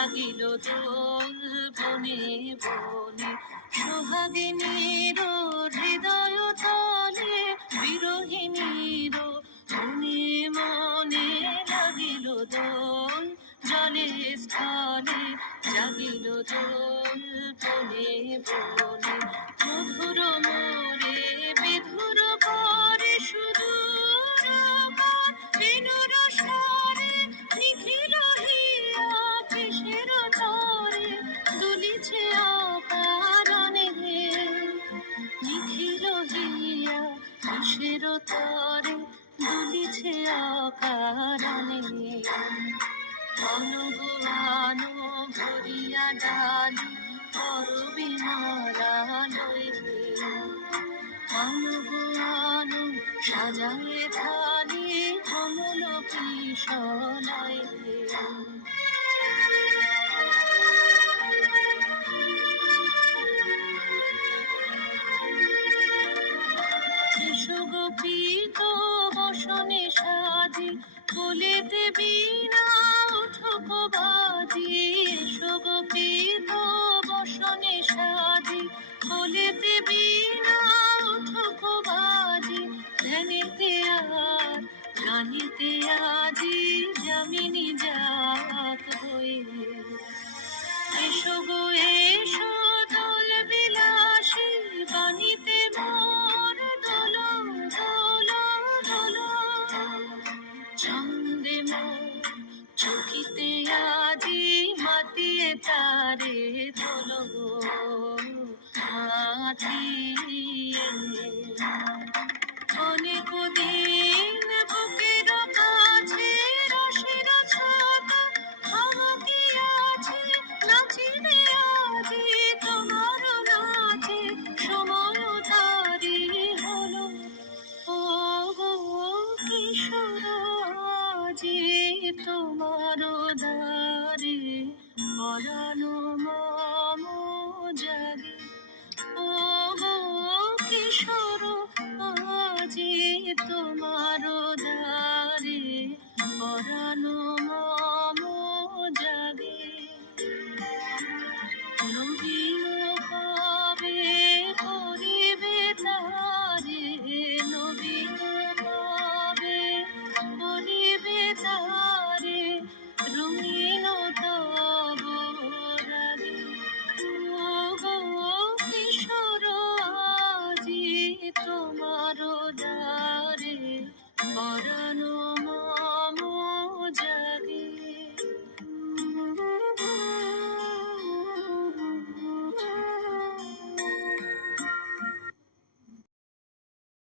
জাগিল দোল বনে বনে, সোহাগিনীর হৃদয় তলে বিরোহিণীর মনে মনে লাগিল দোল, জলে স্থলে জাগিল দোল বনে বনে। মধুর মোরে বিধুর করে সুদূর পার, বিনুর স্বরে নিখিল হিয়া কিসের তরে দুলিছে অকারণে, নিখিল হিয়া কিসের তরে দুলিছে অকারণে। অনুগুয়ানো ভরিয়া ডালি করবিমলালয়ে, অনুগুয়ানো সাজায়ে থালি কমল কিশলয়ে। সুগোপিত বসনে সাজি কোলেতে বীণা উঠুক বাজি, সুগোপিত বসনে সাজি কোলেতে বীণা উঠুক বাজি। ধ্যানেতে আর জানিতে আজি যামিনী যাক হয়ে, এসো গো এসো দোল বিলাসী বাণীতে মোর দোল দোল দোল। ছন্দে মোর চকিতে আজি মাতিয়ে তারে দোল মাতিয়ে। অনেক দিন